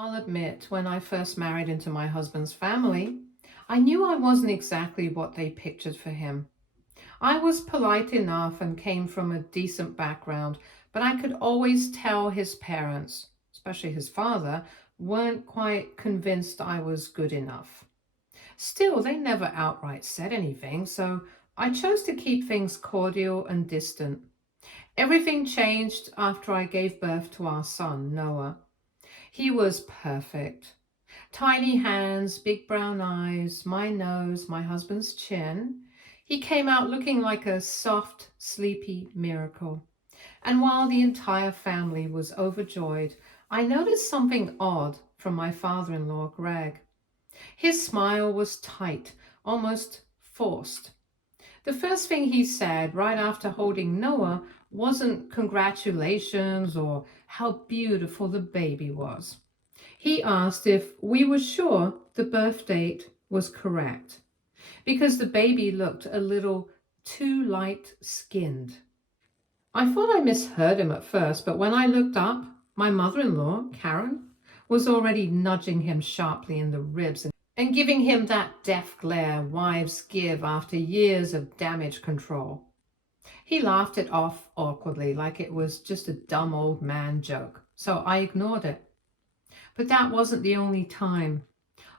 I'll admit, when I first married into my husband's family, I knew I wasn't exactly what they pictured for him. I was polite enough and came from a decent background, but I could always tell his parents, especially his father, weren't quite convinced I was good enough. Still, they never outright said anything, so I chose to keep things cordial and distant. Everything changed after I gave birth to our son, Noah. He was perfect. Tiny hands, big brown eyes, my nose, my husband's chin. He came out looking like a soft, sleepy miracle. And while the entire family was overjoyed, I noticed something odd from my father-in-law, Greg. His smile was tight, almost forced. The first thing he said right after holding Noah wasn't congratulations or how beautiful the baby was. He asked if we were sure the birth date was correct because the baby looked a little too light skinned. I thought I misheard him at first, but when I looked up, my mother in law, Karen, was already nudging him sharply in the ribs and giving him that death glare wives give after years of damage control. He laughed it off awkwardly, like it was just a dumb old man joke, so I ignored it. But that wasn't the only time.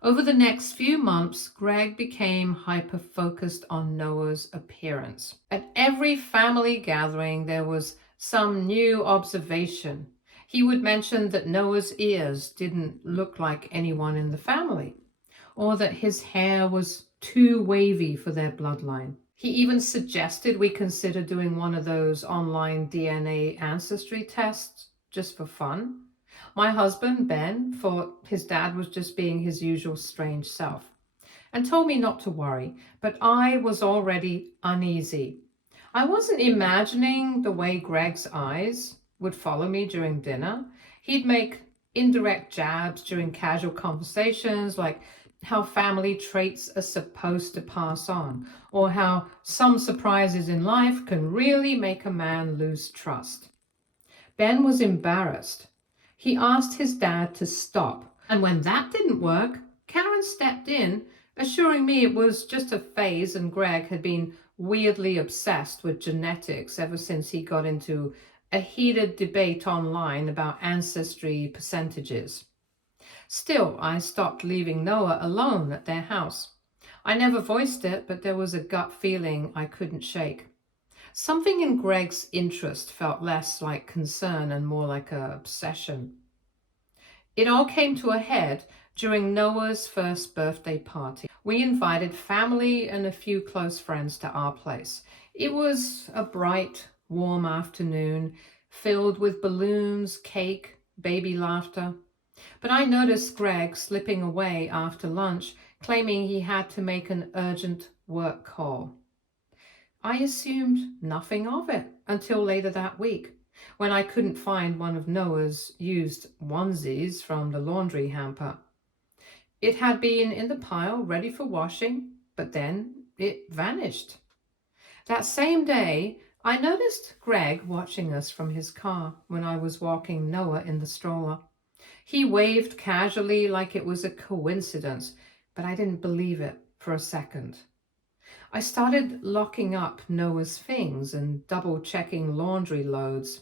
Over the next few months, Greg became hyper-focused on Noah's appearance. At every family gathering, there was some new observation. He would mention that Noah's ears didn't look like anyone in the family, or that his hair was too wavy for their bloodline. He even suggested we consider doing one of those online DNA ancestry tests just for fun. My husband, Ben, thought his dad was just being his usual strange self and told me not to worry, but I was already uneasy. I wasn't imagining the way Greg's eyes would follow me during dinner. He'd make indirect jabs during casual conversations, like how family traits are supposed to pass on, or how some surprises in life can really make a man lose trust. Ben was embarrassed. He asked his dad to stop, and when that didn't work, Karen stepped in, assuring me it was just a phase and Greg had been weirdly obsessed with genetics ever since he got into a heated debate online about ancestry percentages. Still, I stopped leaving Noah alone at their house. I never voiced it, but there was a gut feeling I couldn't shake. Something in Greg's interest felt less like concern and more like an obsession. It all came to a head during Noah's first birthday party. We invited family and a few close friends to our place. It was a bright, warm afternoon, filled with balloons, cake, baby laughter. But I noticed Greg slipping away after lunch, claiming he had to make an urgent work call. I assumed nothing of it until later that week, when I couldn't find one of Noah's used onesies from the laundry hamper. It had been in the pile ready for washing, but then it vanished. That same day, I noticed Greg watching us from his car when I was walking Noah in the stroller. He waved casually like it was a coincidence, but I didn't believe it for a second. I started locking up Noah's things and double-checking laundry loads.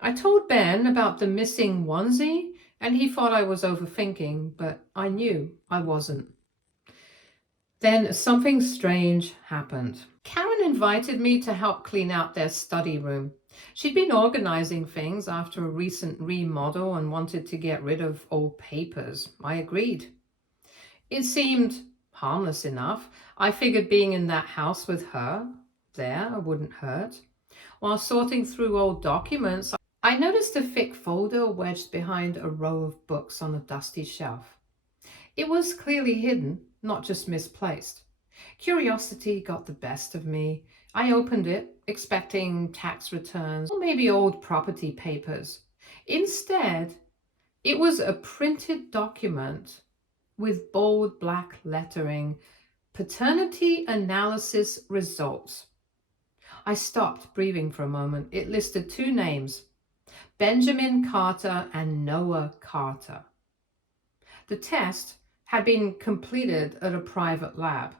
I told Ben about the missing onesie, and he thought I was overthinking, but I knew I wasn't. Then something strange happened. Karen invited me to help clean out their study room. She'd been organizing things after a recent remodel and wanted to get rid of old papers. I agreed. It seemed harmless enough. I figured being in that house with her there wouldn't hurt. While sorting through old documents, I noticed a thick folder wedged behind a row of books on a dusty shelf. It was clearly hidden, not just misplaced. Curiosity got the best of me. I opened it, expecting tax returns or maybe old property papers. Instead, it was a printed document with bold black lettering, paternity analysis results. I stopped, breathing for a moment. It listed two names, Benjamin Carter and Noah Carter. The test had been completed at a private lab,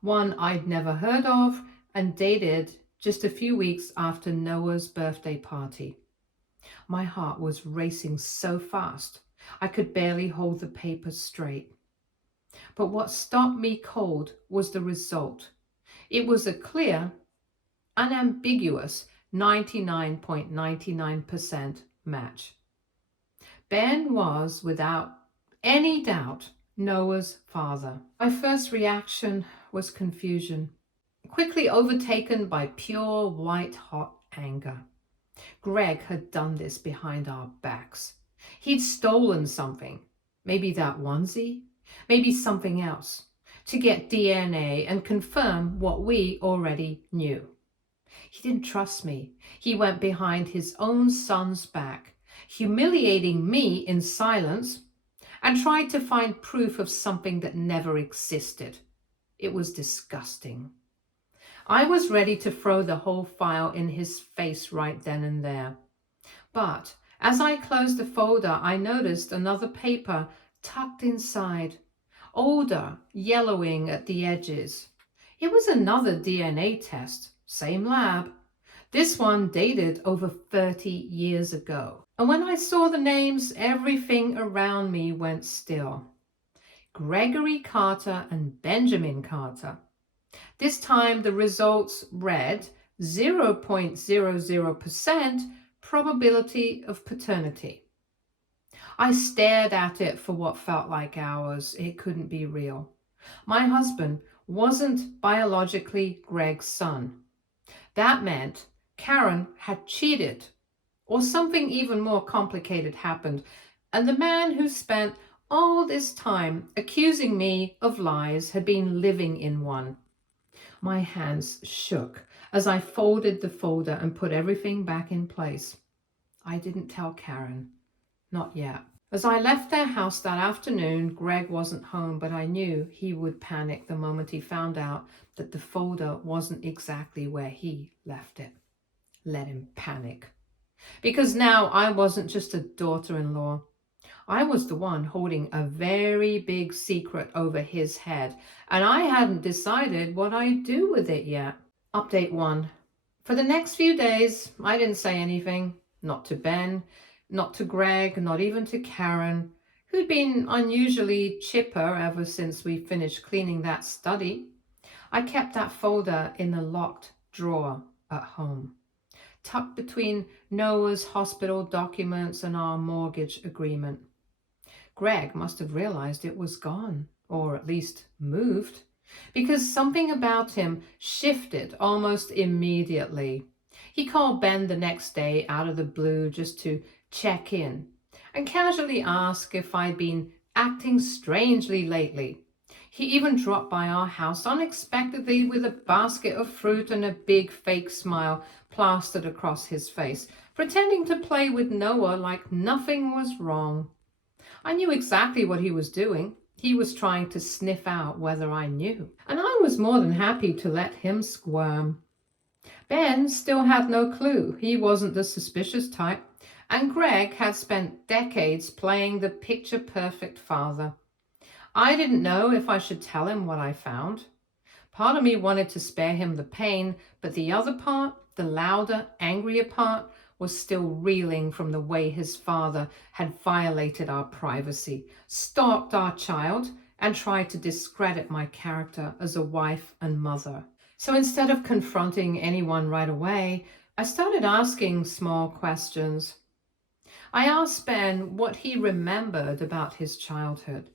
one I'd never heard of and dated just a few weeks after Noah's birthday party. My heart was racing so fast, I could barely hold the paper straight. But what stopped me cold was the result. It was a clear, unambiguous 99.99% match. Ben was, without any doubt, Noah's father. My first reaction was confusion, quickly overtaken by pure white-hot anger. Greg had done this behind our backs. He'd stolen something, maybe that onesie, maybe something else, to get DNA and confirm what we already knew. He didn't trust me. He went behind his own son's back, humiliating me in silence, and tried to find proof of something that never existed. It was disgusting. I was ready to throw the whole file in his face right then and there. But as I closed the folder, I noticed another paper tucked inside, older, yellowing at the edges. It was another DNA test, same lab. This one dated over 30 years ago. And when I saw the names, everything around me went still. Gregory Carter and Benjamin Carter. This time the results read 0.00% probability of paternity. I stared at it for what felt like hours. It couldn't be real. My husband wasn't biologically Greg's son. That meant Karen had cheated, or something even more complicated happened, and the man who spent all this time accusing me of lies had been living in one. My hands shook as I folded the folder and put everything back in place. I didn't tell Karen. Not yet. As I left their house that afternoon, Greg wasn't home, but I knew he would panic the moment he found out that the folder wasn't exactly where he left it. Let him panic. Because now I wasn't just a daughter-in-law. I was the one holding a very big secret over his head, and I hadn't decided what I'd do with it yet. Update 1. For the next few days, I didn't say anything. Not to Ben, not to Greg, not even to Karen, who'd been unusually chipper ever since we finished cleaning that study. I kept that folder in the locked drawer at home, tucked between Noah's hospital documents and our mortgage agreement. Greg must have realized it was gone, or at least moved, because something about him shifted almost immediately. He called Ben the next day out of the blue just to check in and casually ask if I'd been acting strangely lately. He even dropped by our house unexpectedly with a basket of fruit and a big fake smile plastered across his face, pretending to play with Noah like nothing was wrong. I knew exactly what he was doing. He was trying to sniff out whether I knew, and I was more than happy to let him squirm. Ben still had no clue. He wasn't the suspicious type, and Greg had spent decades playing the picture-perfect father. I didn't know if I should tell him what I found. Part of me wanted to spare him the pain, but the other part, the louder, angrier part, was still reeling from the way his father had violated our privacy, stalked our child, and tried to discredit my character as a wife and mother. So instead of confronting anyone right away, I started asking small questions. I asked Ben what he remembered about his childhood,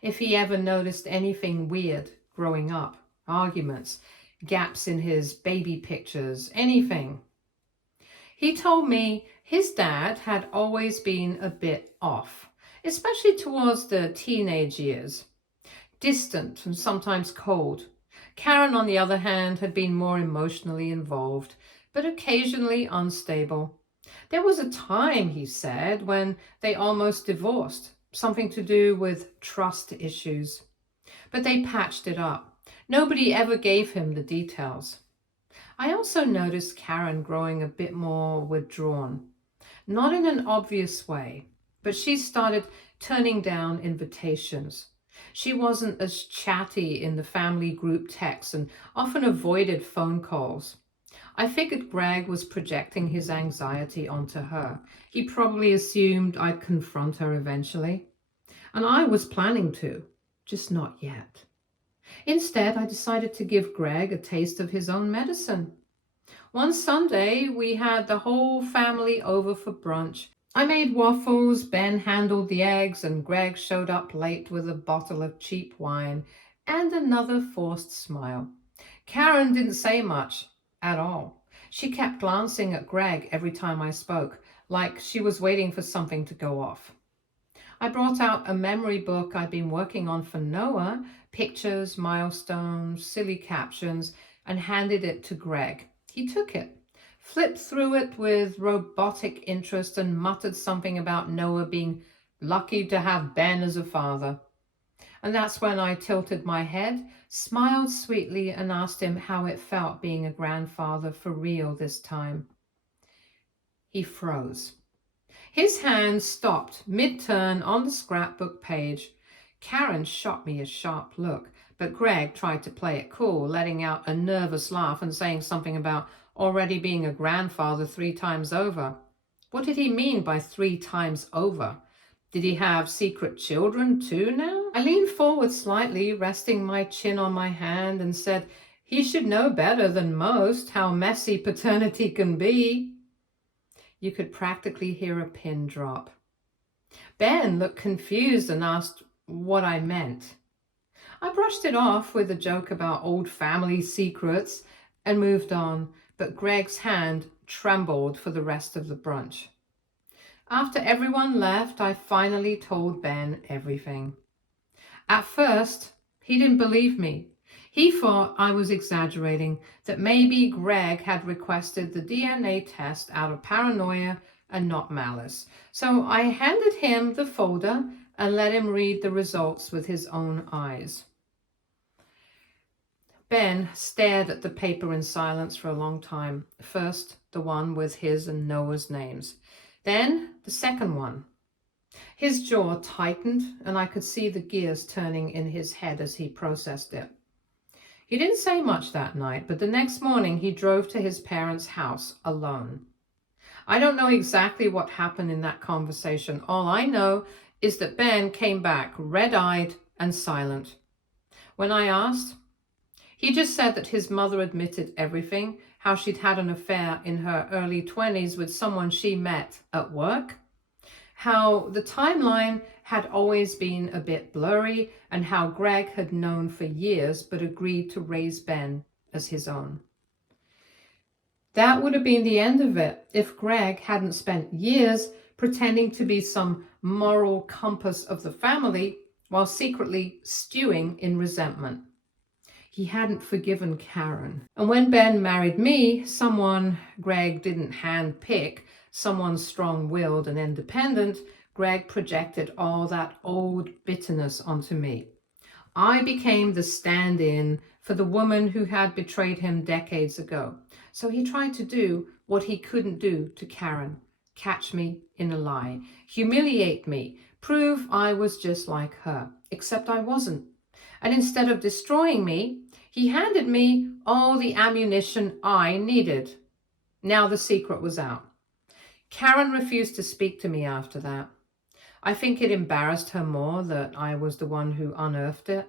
if he ever noticed anything weird growing up, arguments, gaps in his baby pictures, anything. He told me his dad had always been a bit off, especially towards the teenage years. Distant and sometimes cold. Karen, on the other hand, had been more emotionally involved, but occasionally unstable. There was a time, he said, when they almost divorced, something to do with trust issues. But they patched it up. Nobody ever gave him the details. I also noticed Karen growing a bit more withdrawn. Not in an obvious way, but she started turning down invitations. She wasn't as chatty in the family group texts and often avoided phone calls. I figured Greg was projecting his anxiety onto her. He probably assumed I'd confront her eventually. And I was planning to, just not yet. Instead, I decided to give Greg a taste of his own medicine. One Sunday, we had the whole family over for brunch. I made waffles, Ben handled the eggs, and Greg showed up late with a bottle of cheap wine and another forced smile. Karen didn't say much at all. She kept glancing at Greg every time I spoke, like she was waiting for something to go off. I brought out a memory book I'd been working on for Noah, pictures, milestones, silly captions, and handed it to Greg. He took it, flipped through it with robotic interest, and muttered something about Noah being lucky to have Ben as a father. And that's when I tilted my head, smiled sweetly, and asked him how it felt being a grandfather for real this time. He froze. His hand stopped mid-turn on the scrapbook page. Karen shot me a sharp look, but Greg tried to play it cool, letting out a nervous laugh and saying something about already being a grandfather 3 times over. What did he mean by 3 times over? Did he have secret children too now? I leaned forward slightly, resting my chin on my hand, and said, he should know better than most how messy paternity can be. You could practically hear a pin drop. Ben looked confused and asked what I meant. I brushed it off with a joke about old family secrets and moved on, but Greg's hand trembled for the rest of the brunch. After everyone left, I finally told Ben everything. At first, he didn't believe me. He thought I was exaggerating, that maybe Greg had requested the DNA test out of paranoia and not malice. So I handed him the folder and let him read the results with his own eyes. Ben stared at the paper in silence for a long time. First, the one with his and Noah's names. Then, the second one. His jaw tightened, and I could see the gears turning in his head as he processed it. He didn't say much that night, but the next morning he drove to his parents' house alone. I don't know exactly what happened in that conversation. All I know is that Ben came back red-eyed and silent. When I asked, he just said that his mother admitted everything, how she'd had an affair in her early 20s with someone she met at work, how the timeline had always been a bit blurry, and how Greg had known for years but agreed to raise Ben as his own. That would have been the end of it if Greg hadn't spent years pretending to be some moral compass of the family while secretly stewing in resentment. He hadn't forgiven Karen. And when Ben married me, someone Greg didn't handpick, someone strong-willed and independent, Greg projected all that old bitterness onto me. I became the stand-in for the woman who had betrayed him decades ago. So he tried to do what he couldn't do to Karen, catch me in a lie, humiliate me, prove I was just like her, except I wasn't. And instead of destroying me, he handed me all the ammunition I needed. Now the secret was out. Karen refused to speak to me after that. I think it embarrassed her more that I was the one who unearthed it.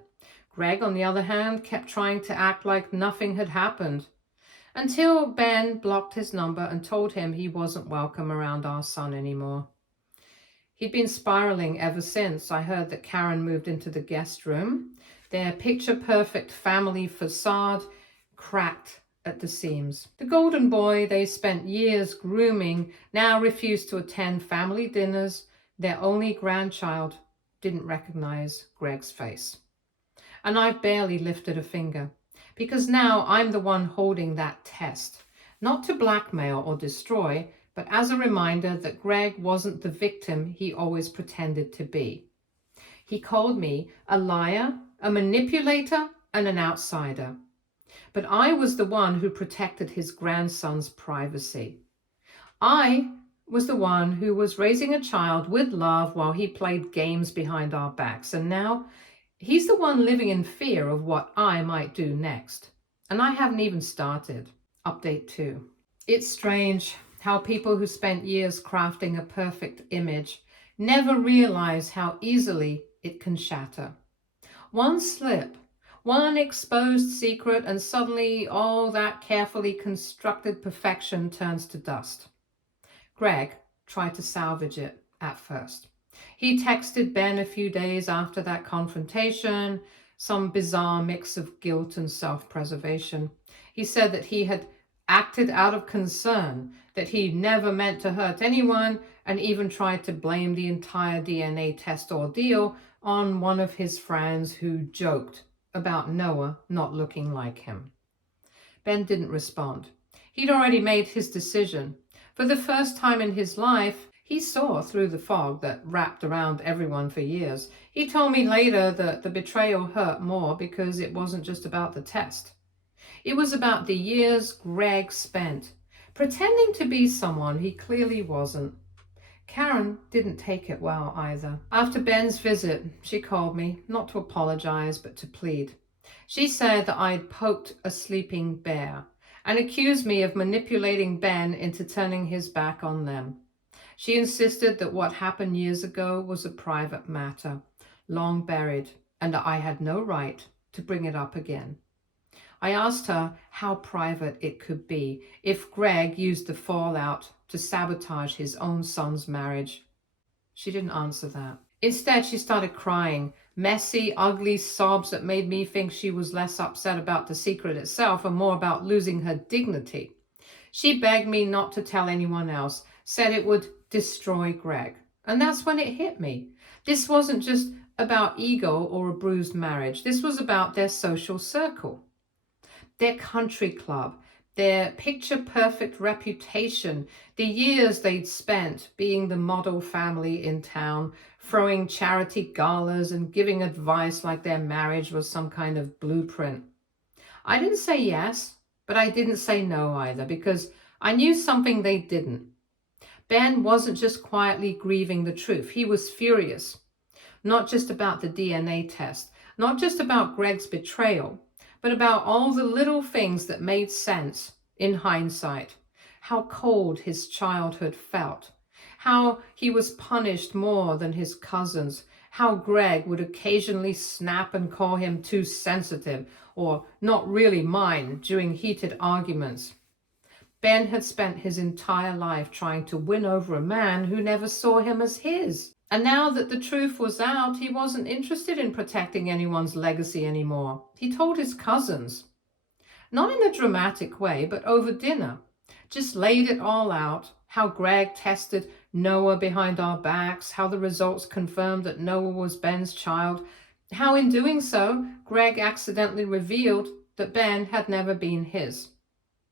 Greg, on the other hand, kept trying to act like nothing had happened, until Ben blocked his number and told him he wasn't welcome around our son anymore. He'd been spiraling ever since. I heard that Karen moved into the guest room. Their picture-perfect family facade cracked at the seams. The golden boy they spent years grooming now refused to attend family dinners. Their only grandchild didn't recognize Greg's face. And I've barely lifted a finger, because now I'm the one holding that test, not to blackmail or destroy, but as a reminder that Greg wasn't the victim he always pretended to be. He called me a liar, a manipulator, and an outsider. But I was the one who protected his grandson's privacy. I was the one who was raising a child with love while he played games behind our backs. And now he's the one living in fear of what I might do next. And I haven't even started. Update 2. It's strange how people who spent years crafting a perfect image never realize how easily it can shatter. One slip, one exposed secret, and suddenly all that carefully constructed perfection turns to dust. Greg tried to salvage it at first. He texted Ben a few days after that confrontation, some bizarre mix of guilt and self-preservation. He said that he had acted out of concern, that he never meant to hurt anyone, and even tried to blame the entire DNA test ordeal on one of his friends who joked about Noah not looking like him. Ben didn't respond. He'd already made his decision. For the first time in his life, he saw through the fog that wrapped around everyone for years. He told me later that the betrayal hurt more because it wasn't just about the test. It was about the years Greg spent pretending to be someone he clearly wasn't. Karen didn't take it well either. After Ben's visit, she called me, not to apologize, but to plead. She said that I'd poked a sleeping bear and accused me of manipulating Ben into turning his back on them. She insisted that what happened years ago was a private matter, long buried, and that I had no right to bring it up again. I asked her how private it could be if Greg used the fallout to sabotage his own son's marriage. She didn't answer that. Instead, she started crying, messy, ugly sobs that made me think she was less upset about the secret itself and more about losing her dignity. She begged me not to tell anyone else, said it would destroy Greg. And that's when it hit me. This wasn't just about ego or a bruised marriage. This was about their social circle, their country club, their picture-perfect reputation, the years they'd spent being the model family in town, throwing charity galas and giving advice like their marriage was some kind of blueprint. I didn't say yes, but I didn't say no either, because I knew something they didn't. Ben wasn't just quietly grieving the truth. He was furious, not just about the DNA test, not just about Greg's betrayal, but about all the little things that made sense in hindsight. How cold his childhood felt, how he was punished more than his cousins, how Greg would occasionally snap and call him too sensitive or not really mine during heated arguments. Ben had spent his entire life trying to win over a man who never saw him as his. And now that the truth was out, he wasn't interested in protecting anyone's legacy anymore. He told his cousins, not in a dramatic way, but over dinner, just laid it all out, how Greg tested Noah behind our backs, how the results confirmed that Noah was Ben's child, how in doing so, Greg accidentally revealed that Ben had never been his.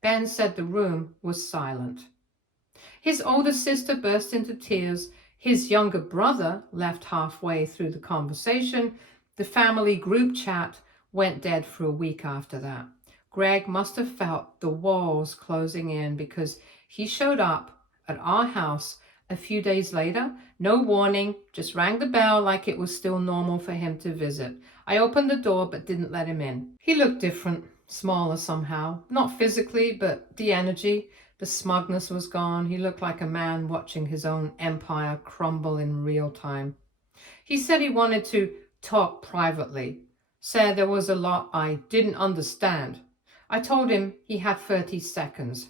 Ben said the room was silent. His older sister burst into tears. His younger brother left halfway through the conversation. The family group chat went dead for a week after that. Greg must have felt the walls closing in because he showed up at our house a few days later, no warning, just rang the bell like it was still normal for him to visit. I opened the door but didn't let him in. He looked different, smaller somehow, not physically, but the energy. The smugness was gone. He looked like a man watching his own empire crumble in real time. He said he wanted to talk privately, said there was a lot I didn't understand. I told him he had 30 seconds.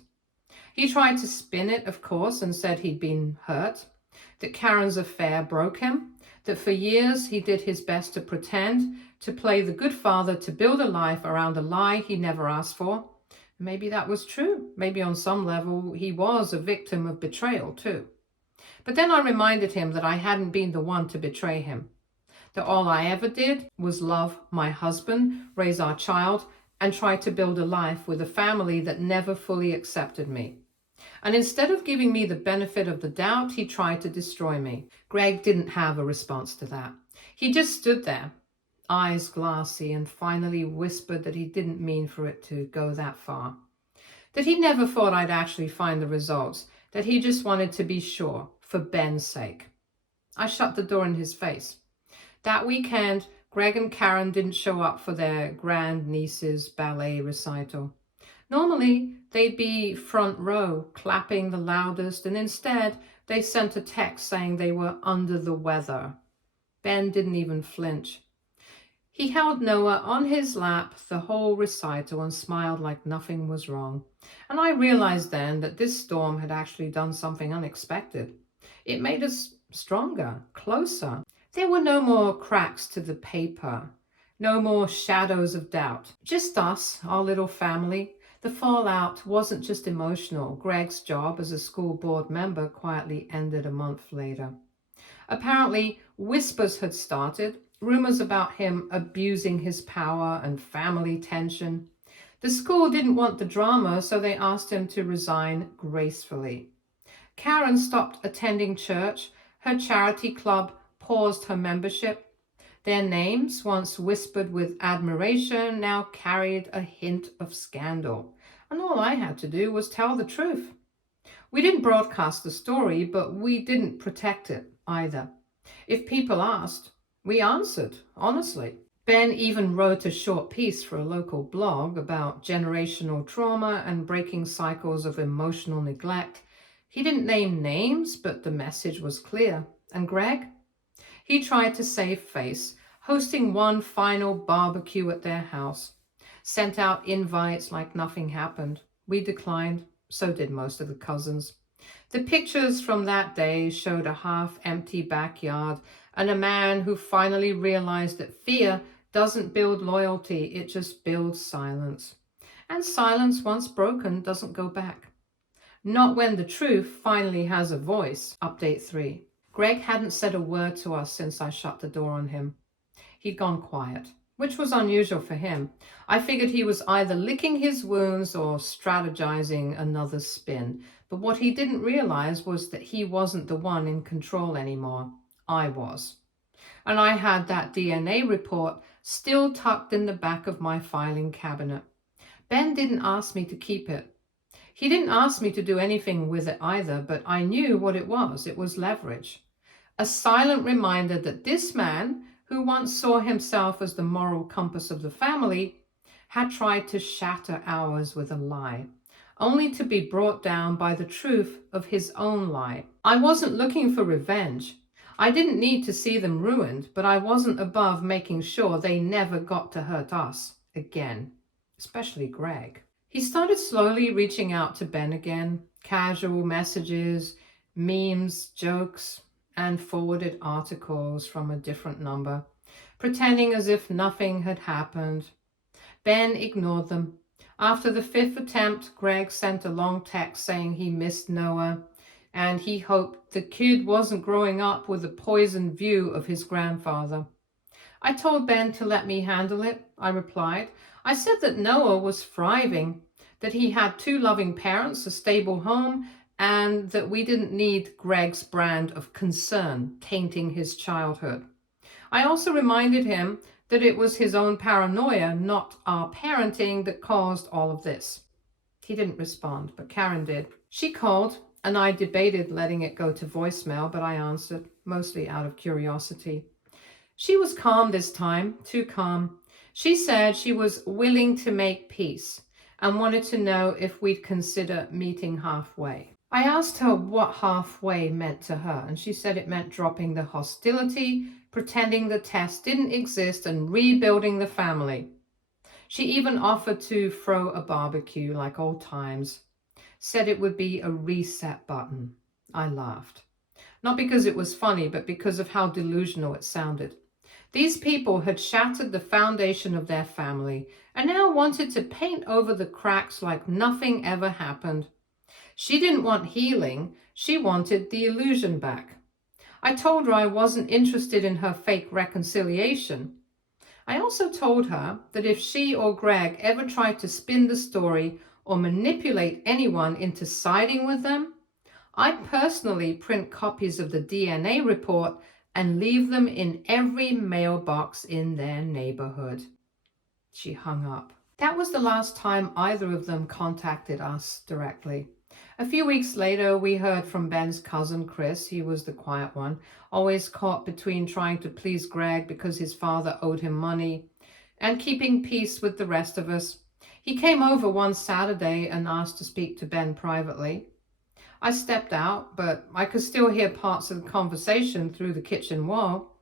He tried to spin it, of course, and said he'd been hurt, that Karen's affair broke him, that for years he did his best to pretend, to play the good father, to build a life around a lie he never asked for. Maybe that was true. Maybe on some level he was a victim of betrayal too. But then I reminded him that I hadn't been the one to betray him, that all I ever did was love my husband, raise our child, and try to build a life with a family that never fully accepted me. And instead of giving me the benefit of the doubt, he tried to destroy me. Greg didn't have a response to that. He just stood there, eyes glassy, and finally whispered that he didn't mean for it to go that far, that he never thought I'd actually find the results, that he just wanted to be sure for Ben's sake. I shut the door in his face. That weekend, Greg and Karen didn't show up for their grandniece's ballet recital. Normally, they'd be front row, clapping the loudest, and instead, they sent a text saying they were under the weather. Ben didn't even flinch. He held Noah on his lap the whole recital and smiled like nothing was wrong. And I realized then that this storm had actually done something unexpected. It made us stronger, closer. There were no more cracks to the paper, no more shadows of doubt. Just us, our little family. The fallout wasn't just emotional. Greg's job as a school board member quietly ended a month later. Apparently, whispers had started, rumors about him abusing his power and family tension. The school didn't want the drama, so they asked him to resign gracefully. Karen stopped attending church. Her charity club paused her membership. Their names, once whispered with admiration, now carried a hint of scandal. And all I had to do was tell the truth. We didn't broadcast the story, but we didn't protect it either. If people asked, we answered, honestly. Ben even wrote a short piece for a local blog about generational trauma and breaking cycles of emotional neglect. He didn't name names, but the message was clear. And Greg? He tried to save face, hosting one final barbecue at their house. Sent out invites like nothing happened. We declined. So did most of the cousins. The pictures from that day showed a half-empty backyard and a man who finally realized that fear doesn't build loyalty, it just builds silence. And silence, once broken, doesn't go back. Not when the truth finally has a voice. Update 3. Greg hadn't said a word to us since I shut the door on him. He'd gone quiet, which was unusual for him. I figured he was either licking his wounds or strategizing another spin. But what he didn't realize was that he wasn't the one in control anymore. I was. And I had that DNA report still tucked in the back of my filing cabinet. Ben didn't ask me to keep it. He didn't ask me to do anything with it either, but I knew what it was. It was leverage. A silent reminder that this man, who once saw himself as the moral compass of the family, had tried to shatter ours with a lie, only to be brought down by the truth of his own lie. I wasn't looking for revenge. I didn't need to see them ruined, but I wasn't above making sure they never got to hurt us again, especially Greg. He started slowly reaching out to Ben again, casual messages, memes, jokes, and forwarded articles from a different number, pretending as if nothing had happened. Ben ignored them. After the 5th attempt, Greg sent a long text saying he missed Noah, and he hoped the kid wasn't growing up with a poisoned view of his grandfather. I told Ben to let me handle it, I replied. I said that Noah was thriving, that he had 2 loving parents, a stable home, and that we didn't need Greg's brand of concern tainting his childhood. I also reminded him that it was his own paranoia, not our parenting, that caused all of this. He didn't respond, but Karen did. She called, and I debated letting it go to voicemail, but I answered, mostly out of curiosity. She was calm this time, too calm. She said she was willing to make peace and wanted to know if we'd consider meeting halfway. I asked her what halfway meant to her, and she said it meant dropping the hostility, pretending the test didn't exist, and rebuilding the family. She even offered to throw a barbecue like old times, said it would be a reset button. I laughed. Not because it was funny, but because of how delusional it sounded. These people had shattered the foundation of their family and now wanted to paint over the cracks like nothing ever happened. She didn't want healing, she wanted the illusion back. I told her I wasn't interested in her fake reconciliation. I also told her that if she or Greg ever tried to spin the story or manipulate anyone into siding with them, I'd personally print copies of the DNA report and leave them in every mailbox in their neighborhood. She hung up. That was the last time either of them contacted us directly. A few weeks later, we heard from Ben's cousin Chris. He was the quiet one, always caught between trying to please Greg because his father owed him money and keeping peace with the rest of us. He came over one Saturday and asked to speak to Ben privately. I stepped out, but I could still hear parts of the conversation through the kitchen wall.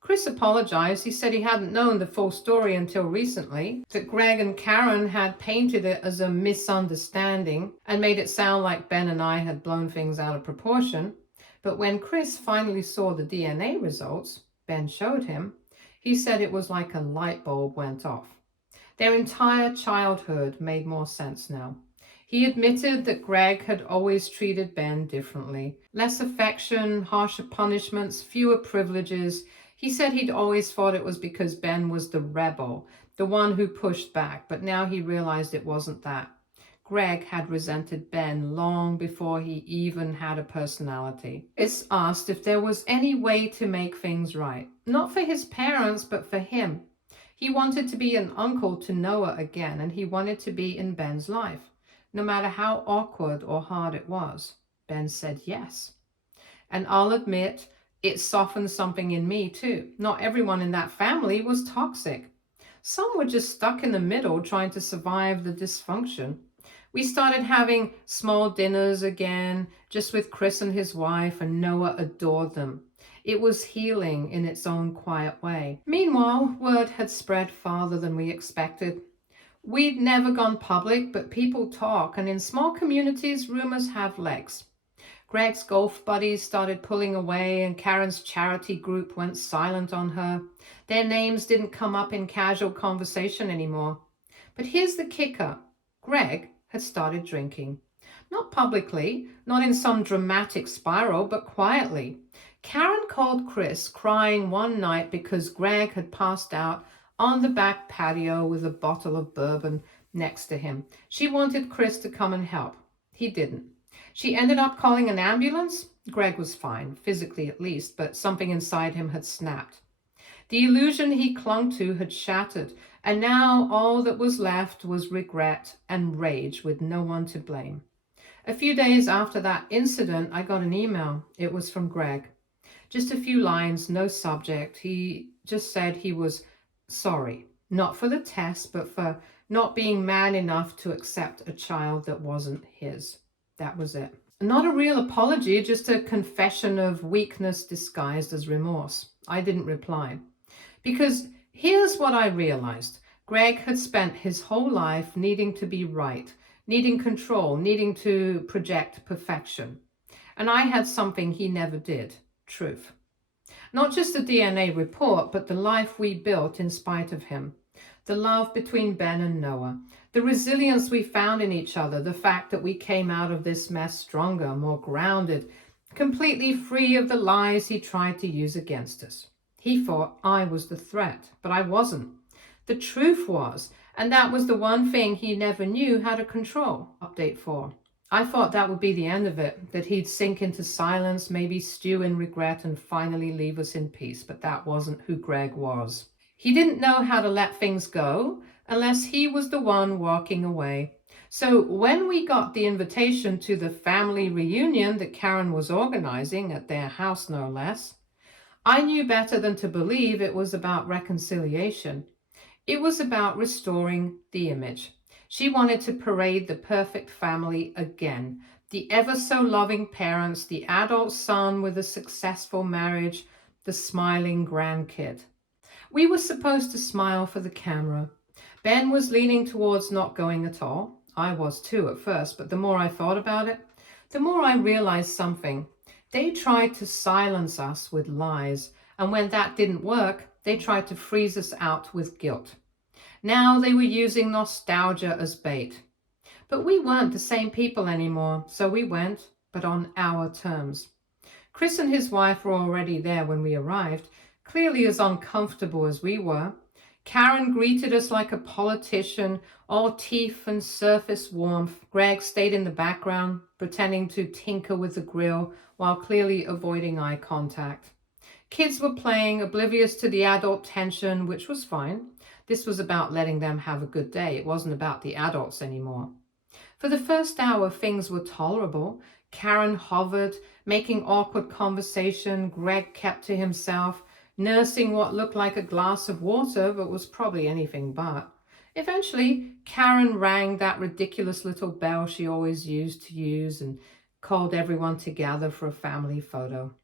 Chris apologized. He said he hadn't known the full story until recently, that Greg and Karen had painted it as a misunderstanding and made it sound like Ben and I had blown things out of proportion. But when Chris finally saw the DNA results Ben showed him, he said it was like a light bulb went off. Their entire childhood made more sense now. He admitted that Greg had always treated Ben differently. Less affection, harsher punishments, fewer privileges. He said he'd always thought it was because Ben was the rebel, the one who pushed back, but now he realized it wasn't that. Greg had resented Ben long before he even had a personality. Chris asked if there was any way to make things right. Not for his parents, but for him. He wanted to be an uncle to Noah again, and he wanted to be in Ben's life, no matter how awkward or hard it was. Ben said yes. And I'll admit, it softened something in me too. Not everyone in that family was toxic. Some were just stuck in the middle trying to survive the dysfunction. We started having small dinners again, just with Chris and his wife, and Noah adored them. It was healing in its own quiet way. Meanwhile, word had spread farther than we expected. We'd never gone public, but people talk, and in small communities, rumors have legs. Greg's golf buddies started pulling away, and Karen's charity group went silent on her. Their names didn't come up in casual conversation anymore. But here's the kicker. Greg had started drinking. Not publicly, not in some dramatic spiral, but quietly. Karen called Chris, crying one night because Greg had passed out on the back patio with a bottle of bourbon next to him. She wanted Chris to come and help. He didn't. She ended up calling an ambulance. Greg was fine, physically at least, but something inside him had snapped. The illusion he clung to had shattered, and now all that was left was regret and rage with no one to blame. A few days after that incident, I got an email. It was from Greg. Just a few lines, no subject. He just said he was sorry, not for the test, but for not being man enough to accept a child that wasn't his. That was it. Not a real apology, just a confession of weakness disguised as remorse. I didn't reply. Because here's what I realized. Greg had spent his whole life needing to be right, needing control, needing to project perfection. And I had something he never did. Truth. Not just the DNA report, but the life we built in spite of him. The love between Ben and Noah. The resilience we found in each other. The fact that we came out of this mess stronger, more grounded, completely free of the lies he tried to use against us. He thought I was the threat, but I wasn't. The truth was, and that was the one thing he never knew how to control. Update 4. I thought that would be the end of it, that he'd sink into silence, maybe stew in regret, and finally leave us in peace, but that wasn't who Greg was. He didn't know how to let things go unless he was the one walking away. So when we got the invitation to the family reunion that Karen was organizing at their house, no less, I knew better than to believe it was about reconciliation. It was about restoring the image. She wanted to parade the perfect family again. The ever so loving parents, the adult son with a successful marriage, the smiling grandkid. We were supposed to smile for the camera. Ben was leaning towards not going at all. I was too at first, but the more I thought about it, the more I realized something. They tried to silence us with lies, and when that didn't work, they tried to freeze us out with guilt. Now they were using nostalgia as bait. But we weren't the same people anymore, so we went, but on our terms. Chris and his wife were already there when we arrived, clearly as uncomfortable as we were. Karen greeted us like a politician, all teeth and surface warmth. Greg stayed in the background, pretending to tinker with the grill while clearly avoiding eye contact. Kids were playing, oblivious to the adult tension, which was fine. This was about letting them have a good day. It wasn't about the adults anymore. For the first hour, things were tolerable. Karen hovered, making awkward conversation. Greg kept to himself, nursing what looked like a glass of water, but was probably anything but. Eventually, Karen rang that ridiculous little bell she always used to use and called everyone to gather for a family photo.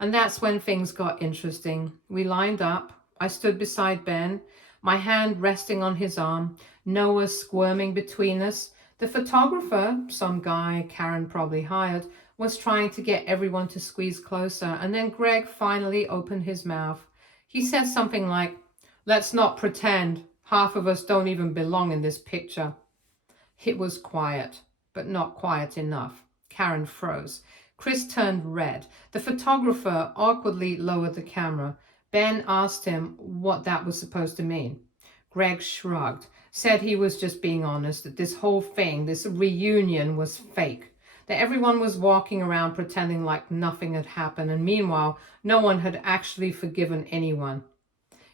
And that's when things got interesting. We lined up. I stood beside Ben, my hand resting on his arm, Noah squirming between us. The photographer, some guy Karen probably hired, was trying to get everyone to squeeze closer, and then Greg finally opened his mouth. He said something like, "Let's not pretend. Half of us don't even belong in this picture." It was quiet, but not quiet enough. Karen froze. Chris turned red. The photographer awkwardly lowered the camera. Ben asked him what that was supposed to mean. Greg shrugged, said he was just being honest, that this whole thing, this reunion, was fake, that everyone was walking around pretending like nothing had happened, and meanwhile, no one had actually forgiven anyone.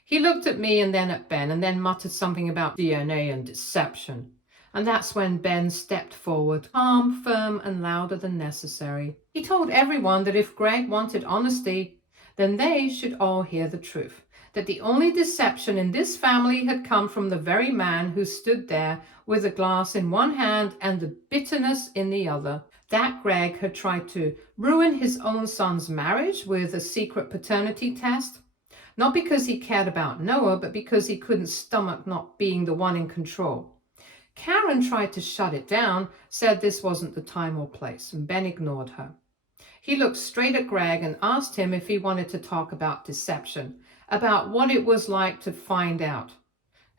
He looked at me and then at Ben, and then muttered something about DNA and deception. And that's when Ben stepped forward, calm, firm, and louder than necessary. He told everyone that if Greg wanted honesty, then they should all hear the truth. That the only deception in this family had come from the very man who stood there with a glass in one hand and the bitterness in the other. That Greg had tried to ruin his own son's marriage with a secret paternity test. Not because he cared about Noah, but because he couldn't stomach not being the one in control. Karen tried to shut it down, said this wasn't the time or place, and Ben ignored her. He looked straight at Greg and asked him if he wanted to talk about deception, about what it was like to find out,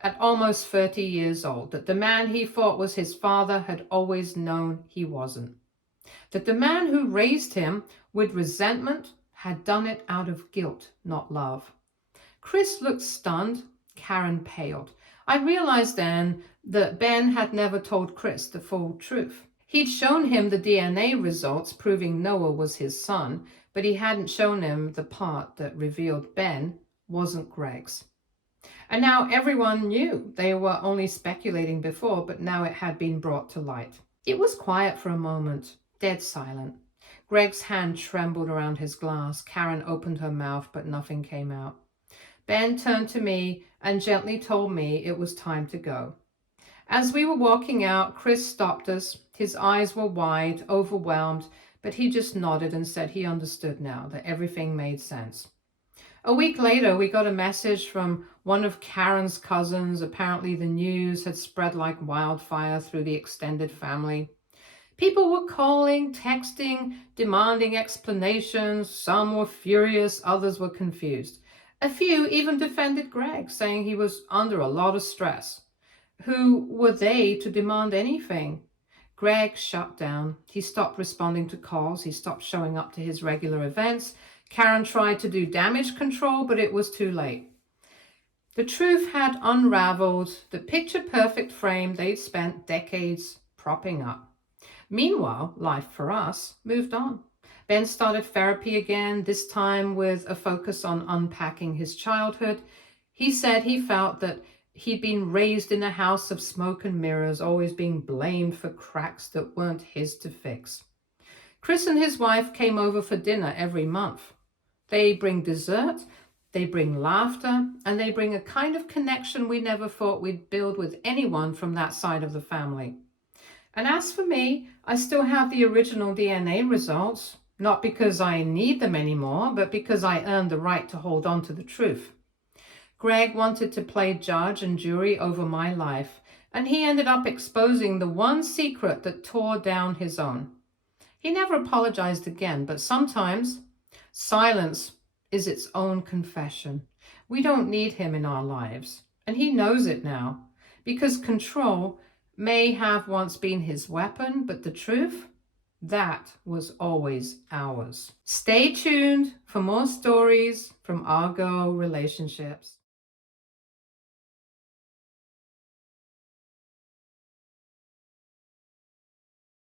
at almost 30 years old, that the man he thought was his father had always known he wasn't. That the man who raised him with resentment had done it out of guilt, not love. Chris looked stunned. Karen paled. I realized then that Ben had never told Chris the full truth. He'd shown him the DNA results proving Noah was his son, but he hadn't shown him the part that revealed Ben wasn't Greg's. And now everyone knew. They were only speculating before, but now it had been brought to light. It was quiet for a moment, dead silent. Greg's hand trembled around his glass. Karen opened her mouth, but nothing came out. Ben turned to me and gently told me it was time to go. As we were walking out, Chris stopped us. His eyes were wide, overwhelmed, but he just nodded and said he understood now, that everything made sense. A week later, we got a message from one of Karen's cousins. Apparently the news had spread like wildfire through the extended family. People were calling, texting, demanding explanations. Some were furious, others were confused. A few even defended Greg, saying he was under a lot of stress. Who were they to demand anything? Greg shut down. He stopped responding to calls. He stopped showing up to his regular events. Karen tried to do damage control, but it was too late. The truth had unraveled, the picture-perfect frame they'd spent decades propping up. Meanwhile, life for us moved on. Ben started therapy again, this time with a focus on unpacking his childhood. He said he felt that he'd been raised in a house of smoke and mirrors, always being blamed for cracks that weren't his to fix. Chris and his wife came over for dinner every month. They bring dessert, they bring laughter, and they bring a kind of connection we never thought we'd build with anyone from that side of the family. And as for me, I still have the original DNA results. Not because I need them anymore, but because I earned the right to hold on to the truth. Greg wanted to play judge and jury over my life, and he ended up exposing the one secret that tore down his own. He never apologized again, but sometimes silence is its own confession. We don't need him in our lives, and he knows it now, because control may have once been his weapon, but the truth, that was always ours. Stay tuned for more stories from Argo Relationships.